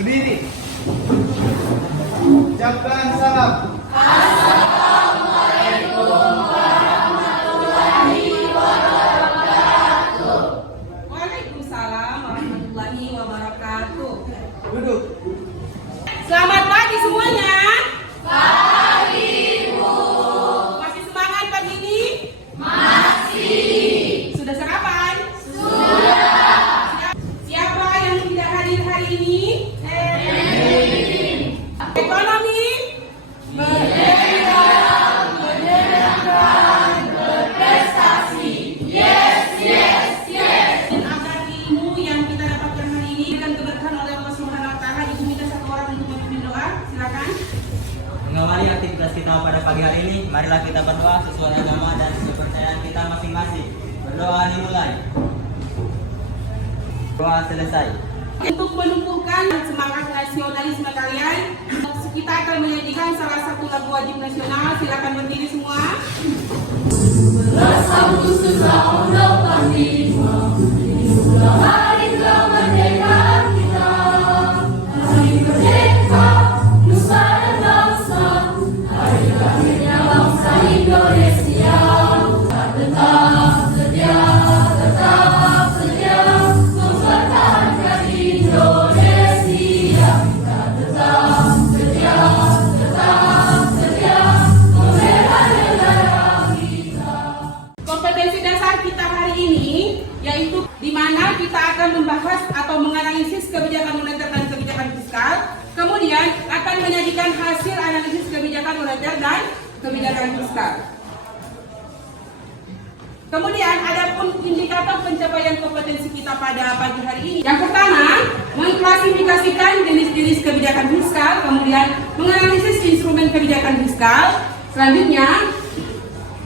Berdiri. Ucapkan salam. Waalaikumsalam warahmatullahi wabarakatuh. Duduk. Selamat pagi semuanya. Pagi, Bu. Masih semangat pagi ini? Masih. Sudah sarapan? Sudah. Siapa yang tidak hadir hari ini? Ekonomi? Merdeka, menyenangkan, berprestasi. Yes, yes, yes. Dan agar ilmu yang kita dapatkan hari ini dan keberkahan oleh Allah Subhanahu wa taala, Ibu minta satu orang untuk memimpin doa. Silakan. Mengawali aktivitas kita pada pagi hari ini, marilah kita berdoa sesuai agama dan kepercayaan kita masing-masing. Berdoa dimulai. Doa selesai. Untuk menumbuhkan semangat nasionalisme kalian, kita akan menyanyikan salah satu lagu wajib nasional. Silakan berdiri semua. Bersambung susah untuk panglima. Inilah hari kemerdekaan kita. Hari merdeka, nusa dan bangsa. Hari lahirnya bangsa Indonesia. Tetap setia, mempertahankan Indonesia. Kita tetap setia, membela negara kita. Kompetensi dasar kita hari ini yaitu di mana kita akan membahas atau menganalisis kebijakan moneter dan kebijakan fiskal, kemudian akan menyajikan hasil analisis kebijakan moneter dan kebijakan fiskal. Kemudian ada pun indikator pencapaian kompetensi kita pada pagi hari ini. Yang pertama, mengklasifikasikan jenis-jenis kebijakan fiskal, kemudian menganalisis instrumen kebijakan fiskal. Selanjutnya,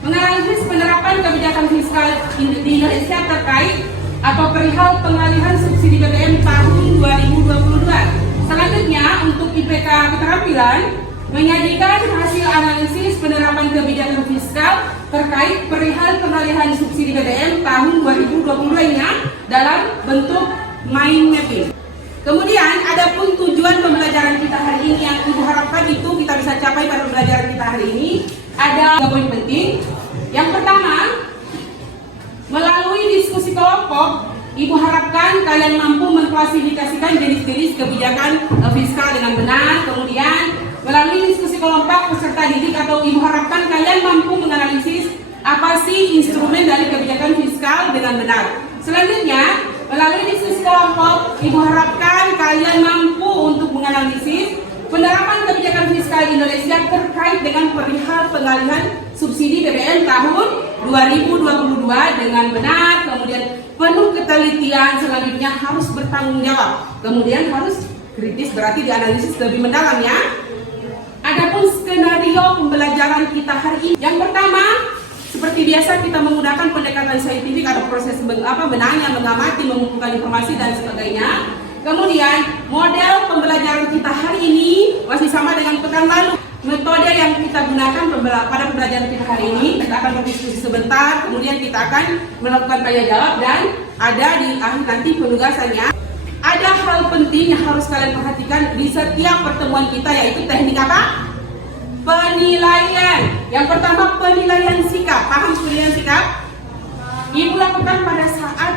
menganalisis penerapan kebijakan fiskal di Indonesia terkait atau perihal pengalihan subsidi BBM tahun 2022. Selanjutnya, untuk IPK keterampilan, menyajikan hasil analisis penerapan kebijakan fiskal terkait perihal pengalihan subsidi BBM tahun 2022-nya dalam bentuk mind mapping. Kemudian, ada pun tujuan pembelajaran kita hari ini yang Ibu harapkan itu kita bisa capai pada pembelajaran kita hari ini. Ada 3 poin penting. Yang pertama, melalui diskusi kelompok, Ibu harapkan kalian mampu mengklasifikasikan jenis-jenis kebijakan fiskal dengan benar. Kemudian, melalui diskusi kelompok peserta didik atau Ibu harapkan kalian mampu menganalisis apa sih instrumen dari kebijakan fiskal dengan benar. Selanjutnya, melalui diskusi kelompok, Ibu harapkan kalian mampu untuk menganalisis penerapan kebijakan fiskal Indonesia terkait dengan perihal pengalihan subsidi BBM tahun 2022 dengan benar, kemudian penuh ketelitian, selanjutnya harus bertanggung jawab, kemudian harus kritis, berarti dianalisis lebih mendalam ya. Adapun skenario pembelajaran kita hari ini, yang pertama, seperti biasa kita menggunakan pendekatan saintifik atau proses menanya, mengamati, mengumpulkan informasi dan sebagainya. Kemudian model pembelajaran kita hari ini masih sama dengan pekan lalu. Metode yang kita gunakan pada pembelajaran kita hari ini, kita akan berdiskusi sebentar, kemudian kita akan melakukan tanya jawab dan ada di akhir nanti penugasannya. Ada hal penting yang harus kalian perhatikan di setiap pertemuan kita, yaitu teknik apa? Penilaian. Yang pertama, penilaian sikap. Paham penilaian sikap? Ibu lakukan pada saat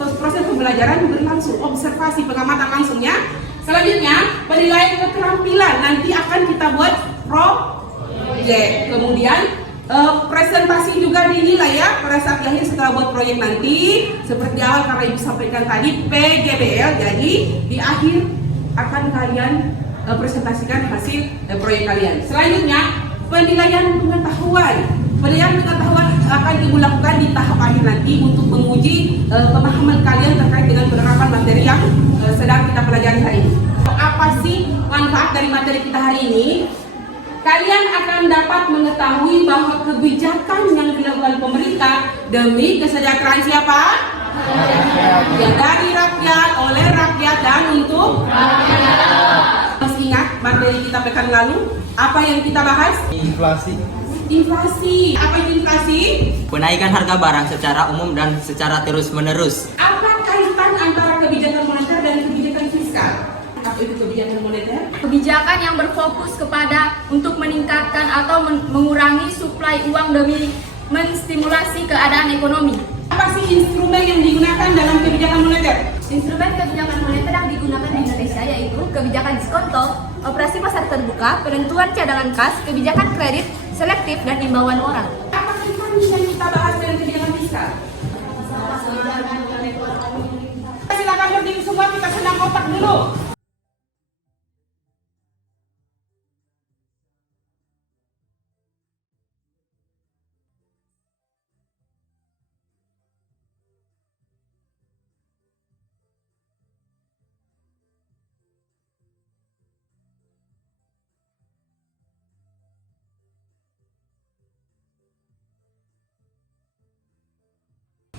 proses pembelajaran berlangsung, observasi, pengamatan langsungnya. Selanjutnya, penilaian keterampilan. Nanti akan kita buat proyek. Kemudian presentasi juga dinilai ya pada saat akhir setelah buat proyek nanti. Seperti awal karena Ibu sampaikan tadi PGBL. Jadi di akhir akan kalian presentasikan hasil proyek kalian. Selanjutnya, penilaian pengetahuan. Penilaian pengetahuan akan Ibu lakukan di tahap akhir nanti untuk menguji pemahaman kalian terkait dengan penerapan materi yang sedang kita pelajari hari ini. Apa sih manfaat dari materi kita hari ini? Kalian akan dapat mengetahui bahwa kebijakan yang dilakukan pemerintah demi kesejahteraan siapa? Ya, dari rakyat, oleh rakyat, dan untuk rakyat. Masih ingat materi kita pekan lalu? Apa yang kita bahas? Inflasi. Inflasi. Apa itu inflasi? Kenaikan harga barang secara umum dan secara terus-menerus. Apa kaitan antara kebijakan moneter dan kebijakan fiskal? Atau kebijakan yang berfokus kepada untuk meningkatkan atau mengurangi suplai uang demi menstimulasi keadaan ekonomi. Apa sih instrumen yang digunakan dalam kebijakan moneter? Instrumen kebijakan moneter yang digunakan di Indonesia yaitu kebijakan diskonto, operasi pasar terbuka, penentuan cadangan kas, kebijakan kredit selektif, dan imbauan orang. Apa yang kita bahas dalam kebijakan fiskal? Silakan berdiri semua, kita senang otak dulu.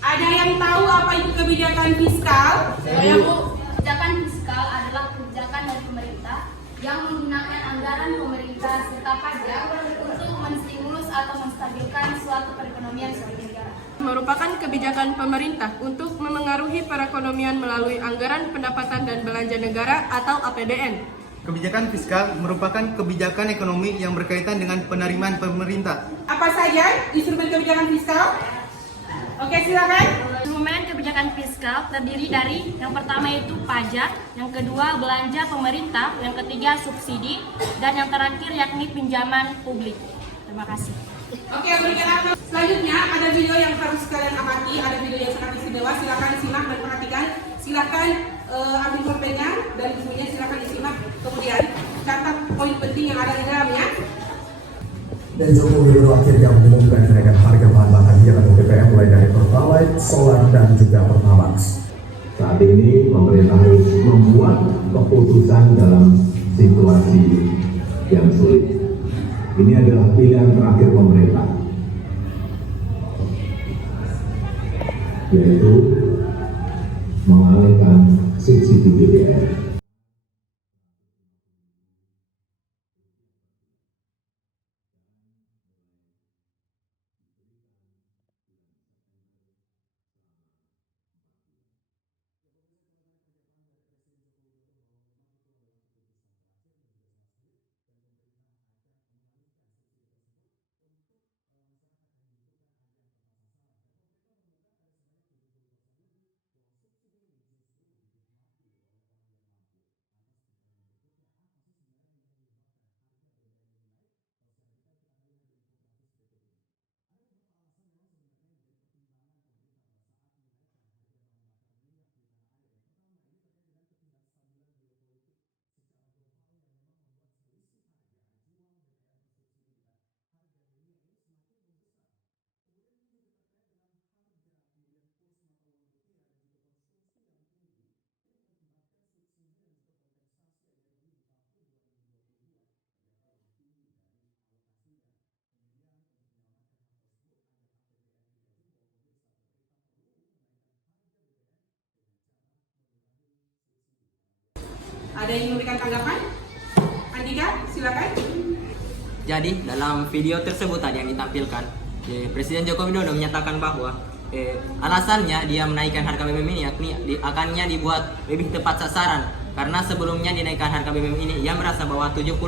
Ada yang tahu apa itu kebijakan fiskal? Saya Bu, kebijakan fiskal adalah kebijakan dari pemerintah yang menggunakan anggaran pemerintah serta pajak untuk menstimulus atau menstabilkan suatu perekonomian suatu negara. Merupakan kebijakan pemerintah untuk memengaruhi perekonomian melalui anggaran pendapatan dan belanja negara atau APBN. Kebijakan fiskal merupakan kebijakan ekonomi yang berkaitan dengan penerimaan pemerintah. Apa saja instrumen kebijakan fiskal? Oke, silakan. Instrumen kebijakan fiskal terdiri dari yang pertama itu pajak, yang kedua belanja pemerintah, yang ketiga subsidi, dan yang terakhir yakni pinjaman publik. Terima kasih. Oke, berikan. Selanjutnya ada video yang harus kalian amati, ada video yang sangat istimewa. Silakan simak dan perhatikan. Silakan ambil pulpennya dan bukunya, silakan disimak. Kemudian catat poin penting yang ada di dalamnya. Dan Joko Widodo akhirnya mengumumkan kenaikan harga bahan bakar minyak atau BBM mulai dari Pertalite, Solar, dan juga Pertamax. Saat ini pemerintah harus membuat keputusan dalam situasi yang sulit. Ini adalah pilihan terakhir pemerintah, yaitu mengalihkan subsidi BBM. Ada yang memberikan tanggapan? Andika, silakan. Jadi dalam video tersebut tadi yang ditampilkan, Presiden Joko Widodo menyatakan bahwa alasannya dia menaikkan harga BBM ini yakni akannya dibuat lebih tepat sasaran, karena sebelumnya dinaikkan harga BBM ini ia merasa bahwa 70%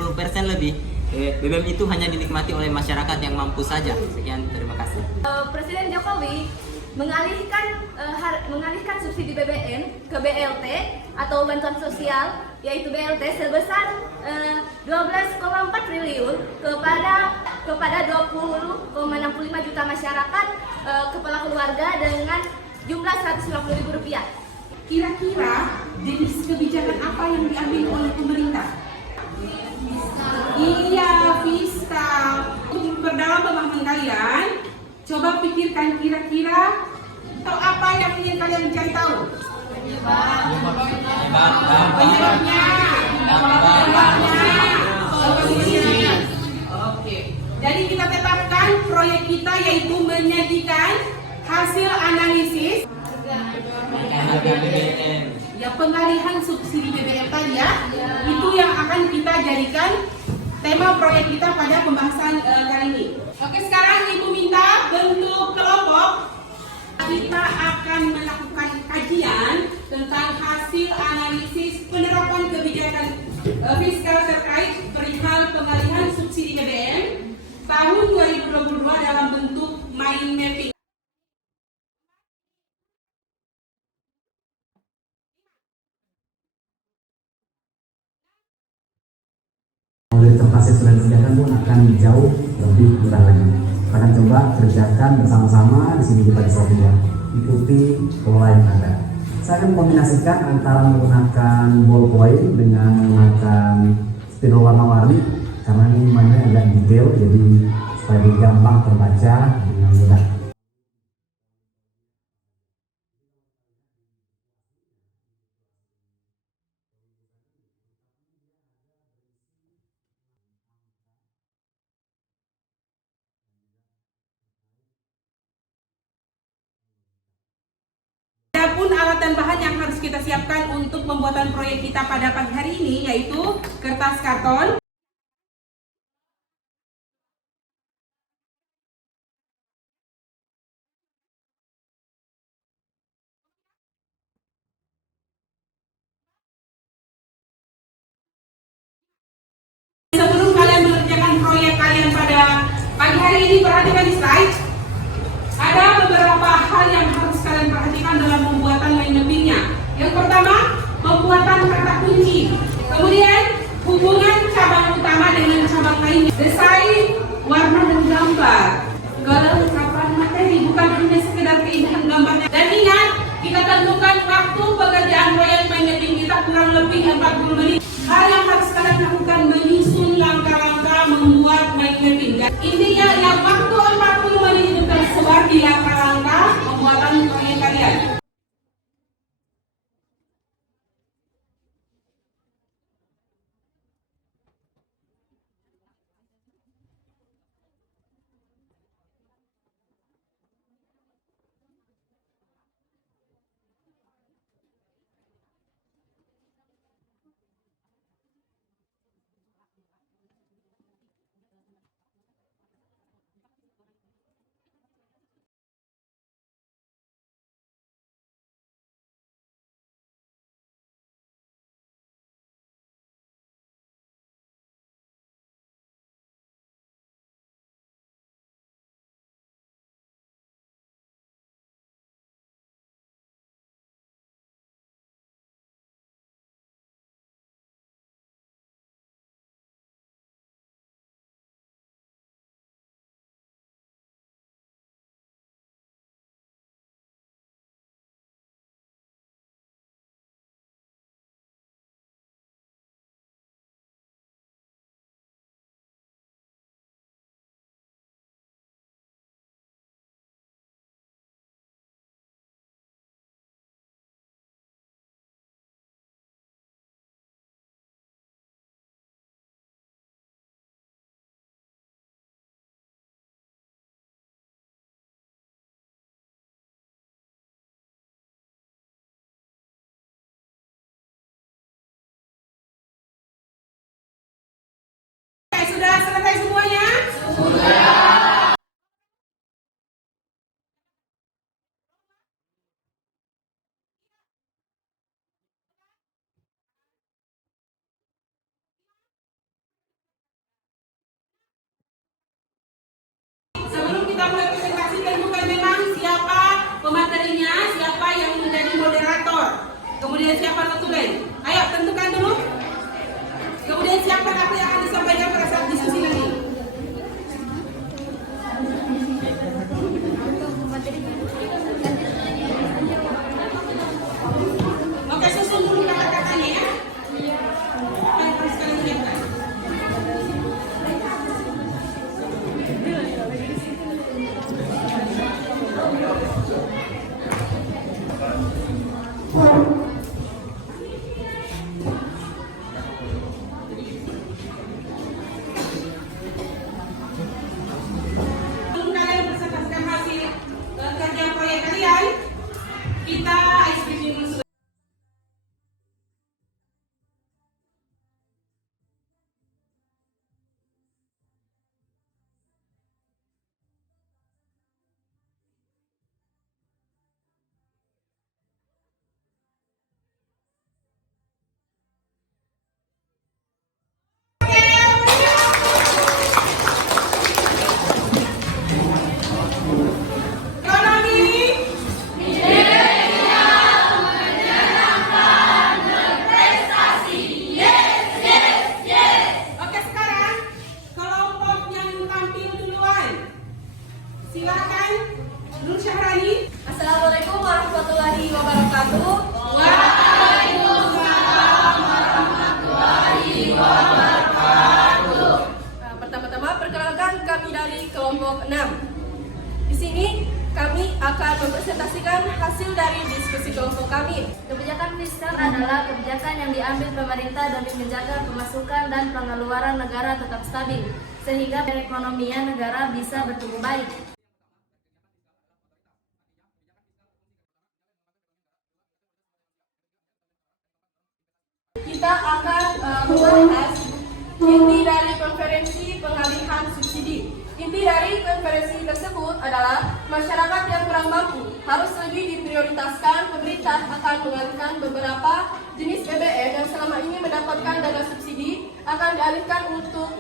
lebih BBM itu hanya dinikmati oleh masyarakat yang mampu saja. Sekian, terima kasih. Presiden Jokowi mengalihkan subsidi BBM ke BLT atau bantuan sosial, yaitu BLT sebesar 12,4 triliun kepada 20,65 juta masyarakat kepala keluarga dengan jumlah Rp150.000. Kira-kira jenis kebijakan apa yang diambil oleh pemerintah? Iya, fiskal. Untuk memperdalam pemahaman kalian, coba pikirkan kira-kira atau apa yang ingin kalian cari tahu? Penyebabnya. Oke. Jadi kita tetapkan proyek kita yaitu menyajikan hasil analisis ya pengalihan subsidi BBM tadi ya. Itu yang akan kita jadikan tema proyek kita pada pembahasan kali ini. Oke, sekarang Ibu minta bentuk kelompok. Kita akan melakukan kajian tentang hasil analisis penerapan kebijakan fiskal terkait perihal pengalihan subsidi BBM tahun 2022 dalam bentuk mind mapping. Transportasi sudah disediakan pun akan jauh lebih mudah lagi. Akan coba kerjakan bersama-sama, di sini kita bisa lihat, ikuti pola yang ada. Saya akan kombinasikan antara menggunakan ballpoint dengan menggunakan spidol warna-warni karena ini mainnya agak detail, jadi supaya lebih gampang terbaca dengan mudah. Adapun alat dan bahan yang harus kita siapkan untuk pembuatan proyek kita pada pagi hari ini yaitu kertas karton, sebelum kalian mengerjakan proyek kalian pada pagi hari ini, perhatikan di slide. Ada beberapa hal yang harus kalian perhatikan dalam pembuatan mind mapping-nya. Yang pertama, pembuatan kata kunci. Kemudian, hubungan cabang utama dengan cabang lainnya. Desain, warna dan gambar. Kelengkapan materi, bukan hanya sekedar keindahan gambarnya. Dan ingat, kita tentukan waktu pekerjaan proyek mind mapping kita kurang lebih 40 menit. Hal yang harus kalian lakukan menyusun langkah-langkah membuat mind mapping. Dan intinya yang waktu 40 menit itu tersebar di langkah-langkah pembuatan proyek kalian. Sudah selesai semuanya? Sebelum kita mulai presentasi, tentukan memang siapa pematerinya, siapa yang menjadi moderator, kemudian siapa notulen. Ayo tentukan dulu. Kemudian siapa nanti yang akan disampaikan pada saat diskusi nanti. Oke, susun dulu kata-katanya ya. Apa yang harus kalian siapkan? Silakan Nur Syahrani. Assalamualaikum warahmatullahi wabarakatuh. Pertama-tama perkenalkan kami dari kelompok 6. Di sini kami akan mempresentasikan hasil dari diskusi kelompok kami. Kebijakan fiskal adalah kebijakan yang diambil pemerintah demi menjaga pemasukan dan pengeluaran negara tetap stabil, sehingga perekonomian negara bisa bertumbuh baik. Kita akan membahas inti dari konferensi pengalihan subsidi. Inti dari konferensi tersebut adalah masyarakat yang kurang mampu harus lebih diprioritaskan. Pemerintah akan mengalihkan beberapa jenis BBM yang selama ini mendapatkan dana subsidi akan dialihkan untuk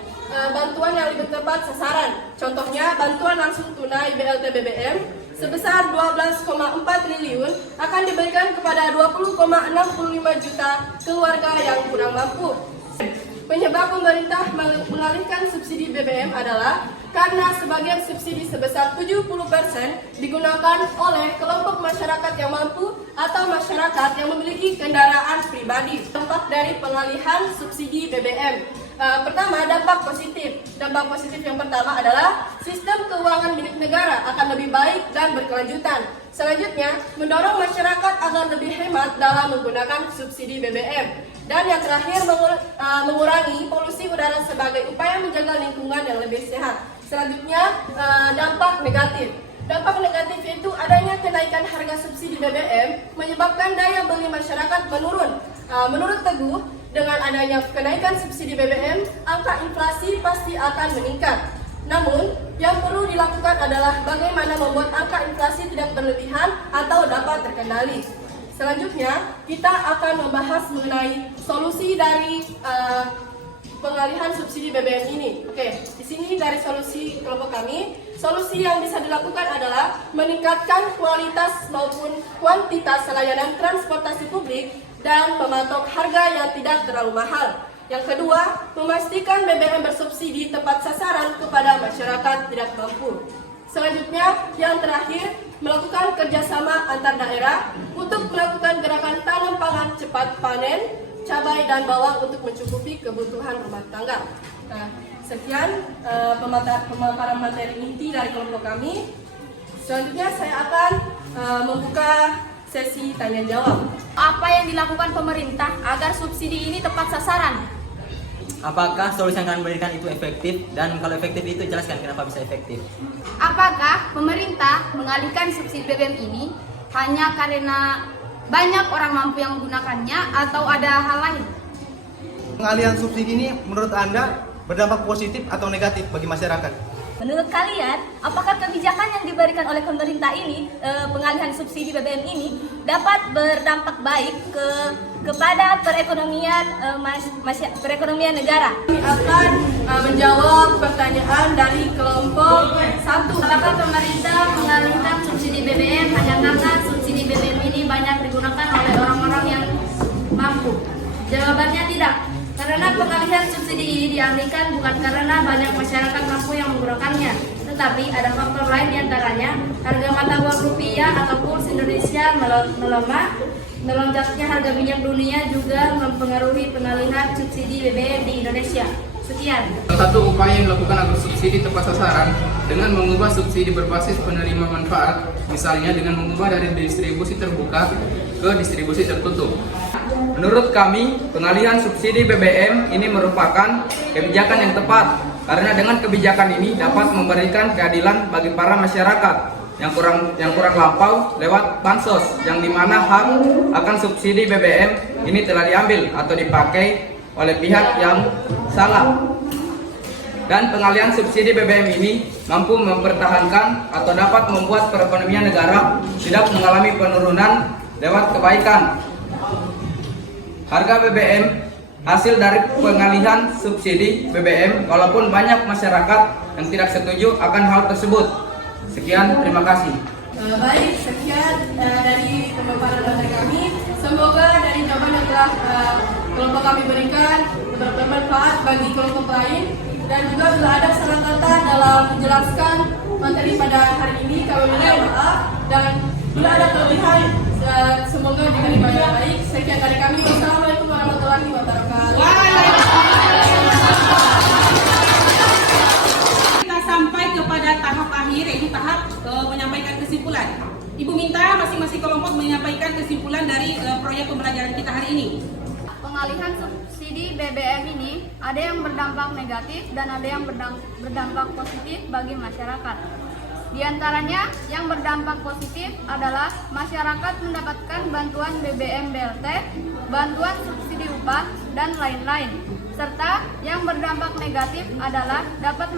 bantuan yang lebih tepat sasaran. Contohnya bantuan langsung tunai BLT BBM sebesar 12,4 triliun akan diberikan kepada 20,65 juta keluarga yang kurang mampu. Penyebab pemerintah mengalihkan subsidi BBM adalah karena sebagian subsidi sebesar 70% digunakan oleh kelompok masyarakat yang mampu atau masyarakat yang memiliki kendaraan pribadi. Dampak dari pengalihan subsidi BBM. Pertama, dampak positif. Dampak positif yang pertama adalah sistem keuangan milik negara akan lebih baik dan berkelanjutan. Selanjutnya, mendorong masyarakat agar lebih hemat dalam menggunakan subsidi BBM. Dan yang terakhir, mengurangi polusi udara sebagai upaya menjaga lingkungan yang lebih sehat. Selanjutnya, dampak negatif. Dampak negatif itu adanya kenaikan harga subsidi BBM menyebabkan daya beli masyarakat menurun. Menurut Teguh, dengan adanya kenaikan subsidi BBM, angka inflasi pasti akan meningkat. Namun, yang perlu dilakukan adalah bagaimana membuat angka inflasi tidak berlebihan atau dapat terkendali. Selanjutnya, kita akan membahas mengenai solusi dari pengalihan subsidi BBM ini. Oke, di sini dari solusi kelompok kami, solusi yang bisa dilakukan adalah meningkatkan kualitas maupun kuantitas layanan transportasi publik dan mematok harga yang tidak terlalu mahal. Yang kedua, memastikan BBM bersubsidi tepat sasaran kepada masyarakat tidak mampu. Selanjutnya, yang terakhir, melakukan kerjasama antar daerah untuk melakukan gerakan tanam pangan cepat panen, cabai dan bawang untuk mencukupi kebutuhan rumah tangga. Nah, sekian pemaparan materi inti dari kelompok kami. Selanjutnya saya akan membuka sesi tanya jawab. Apa yang dilakukan pemerintah agar subsidi ini tepat sasaran? Apakah solusi yang kalian berikan itu efektif? Dan kalau efektif itu jelaskan kenapa bisa efektif. Apakah pemerintah mengalihkan subsidi BBM ini hanya karena banyak orang mampu yang menggunakannya atau ada hal lain? Pengalihan subsidi ini menurut Anda berdampak positif atau negatif bagi masyarakat? Menurut kalian, apakah kebijakan yang diberikan oleh pemerintah ini, pengalihan subsidi BBM ini, dapat berdampak baik kepada perekonomian negara? Kami akan menjawab pertanyaan dari kelompok 1. Apakah pemerintah mengalihkan subsidi BBM hanya karena subsidi BBM ini banyak digunakan oleh orang-orang yang mampu? Jawabannya tidak. Karena pengalihan subsidi ini dialihkan bukan karena banyak masyarakat mampu yang menggunakannya, tetapi ada faktor lain diantaranya harga mata uang rupiah atau kurs Indonesia melemah, melonjaknya harga minyak dunia juga mempengaruhi pengalihan subsidi BBM di Indonesia. Sekian. Salah satu upaya yang dilakukan agar subsidi tepat sasaran dengan mengubah subsidi berbasis penerima manfaat, misalnya dengan mengubah dari distribusi terbuka ke distribusi tertutup. Menurut kami, pengalihan subsidi BBM ini merupakan kebijakan yang tepat karena dengan kebijakan ini dapat memberikan keadilan bagi para masyarakat yang kurang lampau lewat bansos, yang dimana hak akan subsidi BBM ini telah diambil atau dipakai oleh pihak yang salah. Dan pengalihan subsidi BBM ini mampu mempertahankan atau dapat membuat perekonomian negara tidak mengalami penurunan lewat kebaikan. Harga BBM hasil dari pengalihan subsidi BBM, walaupun banyak masyarakat yang tidak setuju akan hal tersebut. Sekian, terima kasih. Baik, sekian dari pemaparan materi kami. Semoga dari jawaban yang telah kelompok kami berikan bermanfaat bagi kelompok lain, dan juga bila ada salah kata dalam menjelaskan materi pada hari ini. Kami minta maaf dan bila ada kelebihan semoga diterima dengan baik. Sekian dari kami. Wassalamualaikum warahmatullahi wabarakatuh. Kita sampai kepada tahap akhir, yaitu tahap menyampaikan kesimpulan. Ibu minta masing-masing kelompok menyampaikan kesimpulan dari proyek pembelajaran kita hari ini. Pengalihan subsidi BBM ini ada yang berdampak negatif dan ada yang berdampak positif bagi masyarakat. Di antaranya yang berdampak positif adalah masyarakat mendapatkan bantuan BBM BLT, bantuan subsidi upah, dan lain-lain. Serta yang berdampak negatif adalah dapat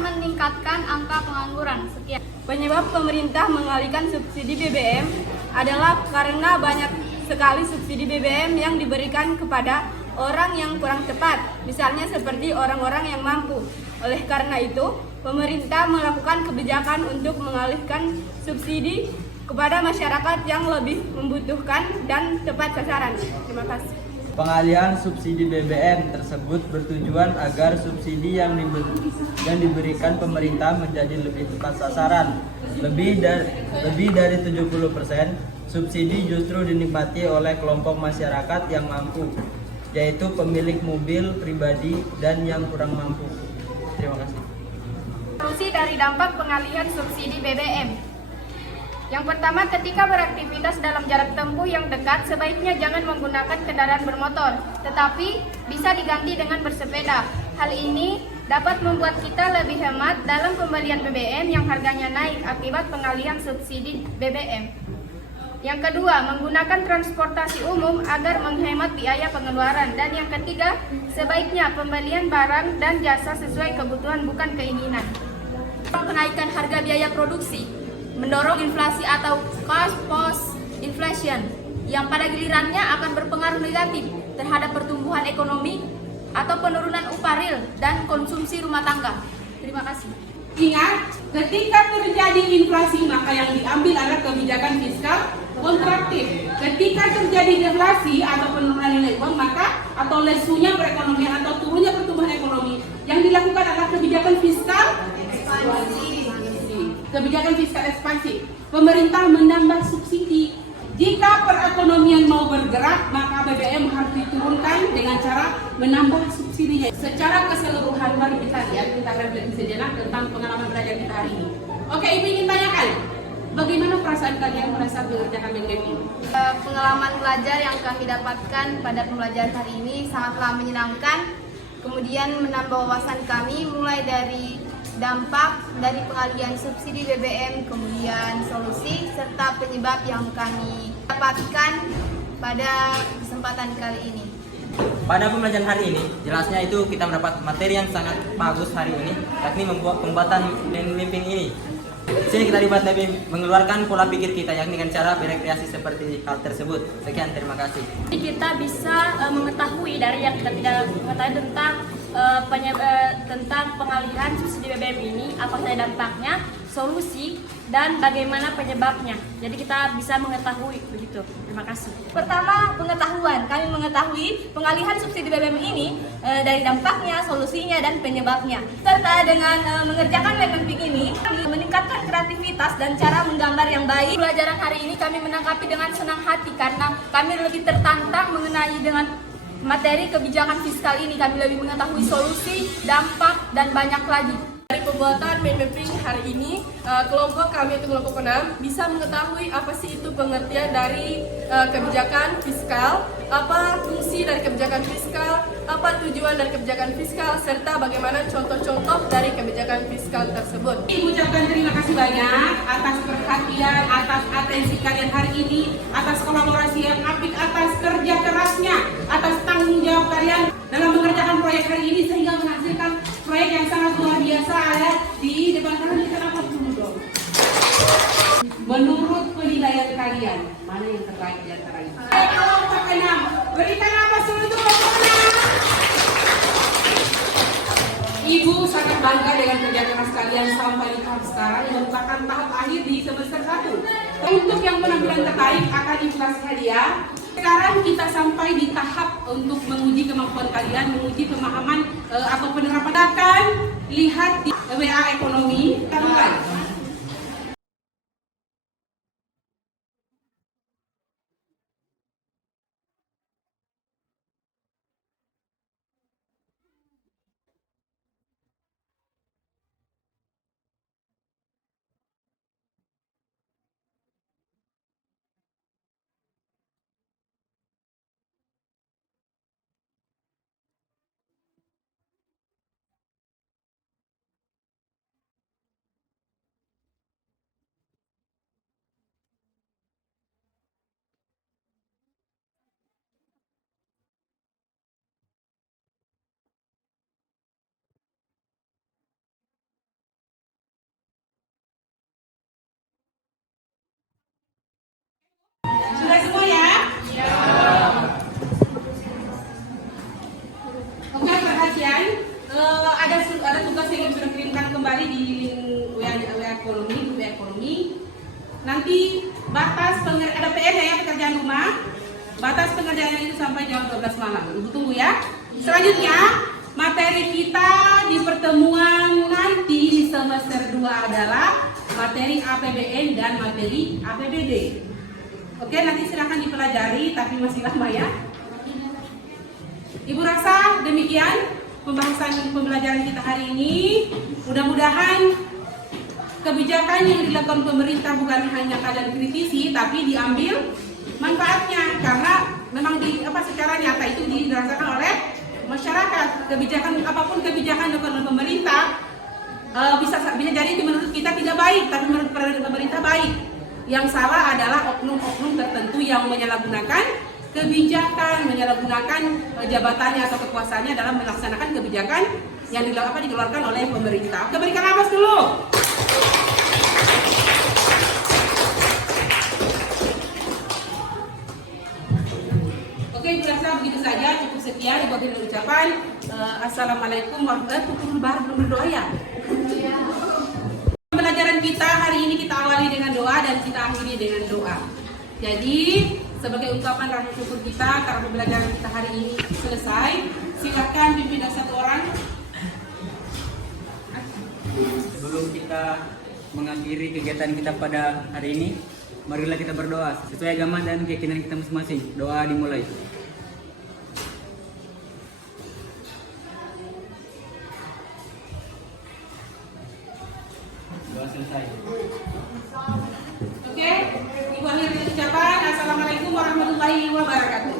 meningkatkan angka pengangguran. Sekian. Penyebab pemerintah mengalihkan subsidi BBM adalah karena banyak sekali subsidi BBM yang diberikan kepada orang yang kurang tepat, misalnya seperti orang-orang yang mampu. Oleh karena itu, pemerintah melakukan kebijakan untuk mengalihkan subsidi kepada masyarakat yang lebih membutuhkan dan tepat sasaran. Terima kasih. Pengalihan subsidi BBM tersebut bertujuan agar subsidi yang diberikan pemerintah menjadi lebih tepat sasaran. Lebih dari 70% subsidi justru dinikmati oleh kelompok masyarakat yang mampu, yaitu pemilik mobil pribadi dan yang kurang mampu. Terima kasih. Solusi dari dampak pengalihan subsidi BBM. Yang pertama, ketika beraktivitas dalam jarak tempuh yang dekat, sebaiknya jangan menggunakan kendaraan bermotor, tetapi bisa diganti dengan bersepeda. Hal ini dapat membuat kita lebih hemat dalam pembelian BBM yang harganya naik akibat pengalihan subsidi BBM. Yang kedua, menggunakan transportasi umum agar menghemat biaya pengeluaran. Dan yang ketiga, sebaiknya pembelian barang dan jasa sesuai kebutuhan bukan keinginan. Kenaikan harga biaya produksi mendorong inflasi atau cost post inflation yang pada gilirannya akan berpengaruh negatif terhadap pertumbuhan ekonomi atau penurunan upah real dan konsumsi rumah tangga. Terima kasih. Ingat, ketika terjadi inflasi maka yang diambil adalah kebijakan fiskal kontraktif. Ketika terjadi deflasi atau penurunan nilai uang maka atau lesunya perekonomian atau turunnya pertumbuhan ekonomi, yang dilakukan adalah kebijakan fiskal ekspansi. Kebijakan fiskal ekspansi. Pemerintah menambah subsidi. Jika perekonomian mau bergerak, maka BBM harus diturunkan dengan cara menambah subsidinya. Secara keseluruhan, mari kita lihat, kita refleksi sejenak tentang pengalaman belajar kita hari ini. Oke, Ibu ingin tanyakan, bagaimana perasaan kalian pada saat mengerjakan BBM ini? Pengalaman belajar yang kami dapatkan pada pembelajaran hari ini sangatlah menyenangkan. Kemudian menambah wawasan kami mulai dari dampak dari pengalihan subsidi BBM, kemudian solusi, serta penyebab yang kami dapatkan pada kesempatan kali ini. Pada pembelajaran hari ini, jelasnya itu kita mendapat materi yang sangat bagus hari ini, yakni pembuatan limping ini. Di sini kita dapat lebih mengeluarkan pola pikir kita, yakni dengan cara berekreasi seperti hal tersebut. Sekian, terima kasih. Kita bisa mengetahui dari yang kita tidak mengetahui tentang pengalihan subsidi BBM ini, apa saja dampaknya, solusi, dan bagaimana penyebabnya. Jadi kita bisa mengetahui begitu. Terima kasih. Pertama, pengetahuan. Kami mengetahui pengalihan subsidi BBM ini dari dampaknya, solusinya, dan penyebabnya. Serta dengan mengerjakan limping ini, kami meningkatkan kreativitas dan cara menggambar yang baik. Pelajaran hari ini kami menanggapi dengan senang hati karena kami lebih tertantang mengenai dengan materi kebijakan fiskal ini. Kami lebih mengetahui solusi, dampak, dan banyak lagi. Dari pembuatan main mapping hari ini, kelompok kami itu kelompok 6 bisa mengetahui apa sih itu pengertian dari kebijakan fiskal, apa fungsi dari kebijakan fiskal, apa tujuan dari kebijakan fiskal, serta bagaimana contoh-contoh dari kebijakan fiskal tersebut. Ibu ucapkan terima kasih banyak atas perhatian, atas atensi kalian hari ini, atas kolaborasi yang apik, atas kerja kerasnya, atas tanggung jawab kalian dalam mengerjakan proyek hari ini sehingga menghasilkan proyek yang sangat luar biasa. Ada di depan kalian, kita nafas dulu dong. Menurut penilaian kalian, mana yang terbaik di antara ini? Kelompok 6, berikan nafas dulu untuk kelompok 6. Ibu sangat bangga dengan kerja keras kalian sampai di tahap sekarang yang merupakan tahap akhir di semester 1. Untuk yang penampilan terbaik akan Ibu kasih hadiah. sekarang kita sampai di tahap untuk menguji kemampuan kalian, menguji pemahaman atau penerapan. Akan lihat di WA ekonomi. Sudah semua ya? Ya. Oke, perhatian. Ada tugas yang sudah kirimkan kembali di WA ekonomi. Nanti batas ada PR ya pekerjaan rumah. Batas pengerjaannya itu sampai jam 12 malam. Ibu tunggu ya. Selanjutnya, materi kita di pertemuan nanti di semester 2 adalah materi APBN dan materi APBD. Oke, nanti silakan dipelajari, tapi masih lama ya. Ibu rasa demikian pembelajaran kita hari ini. Mudah-mudahan kebijakan yang dilakukan pemerintah bukan hanya kalian kritisi, tapi diambil manfaatnya, karena memang secara nyata itu dirasakan oleh masyarakat. Kebijakan apapun kebijakan dilakukan oleh pemerintah bisa jadi menurut kita tidak baik, tapi menurut pemerintah baik. Yang salah adalah oknum-oknum tertentu yang menyalahgunakan kebijakan, menyalahgunakan jabatannya atau kekuasaannya dalam melaksanakan kebijakan yang dikeluarkan oleh pemerintah. Oke, berikan aplaus dulu. Oke, Ibu rasa begitu saja, cukup sekian buat ucapan. Assalamualaikum warahmatullahi wabarakatuh. Belum berdoa ya? Pembelajaran kita hari ini kita awali dengan doa dan kita akhiri dengan doa. Jadi sebagai ungkapan rasa syukur kita karena pembelajaran kita hari ini selesai, silakan pimpinan satu orang. Sebelum kita mengakhiri kegiatan kita pada hari ini, marilah kita berdoa sesuai agama dan keyakinan kita masing-masing. Doa dimulai. Doa selesai. Oke, Ibu akhiri ucapan. Assalamualaikum warahmatullahi wabarakatuh.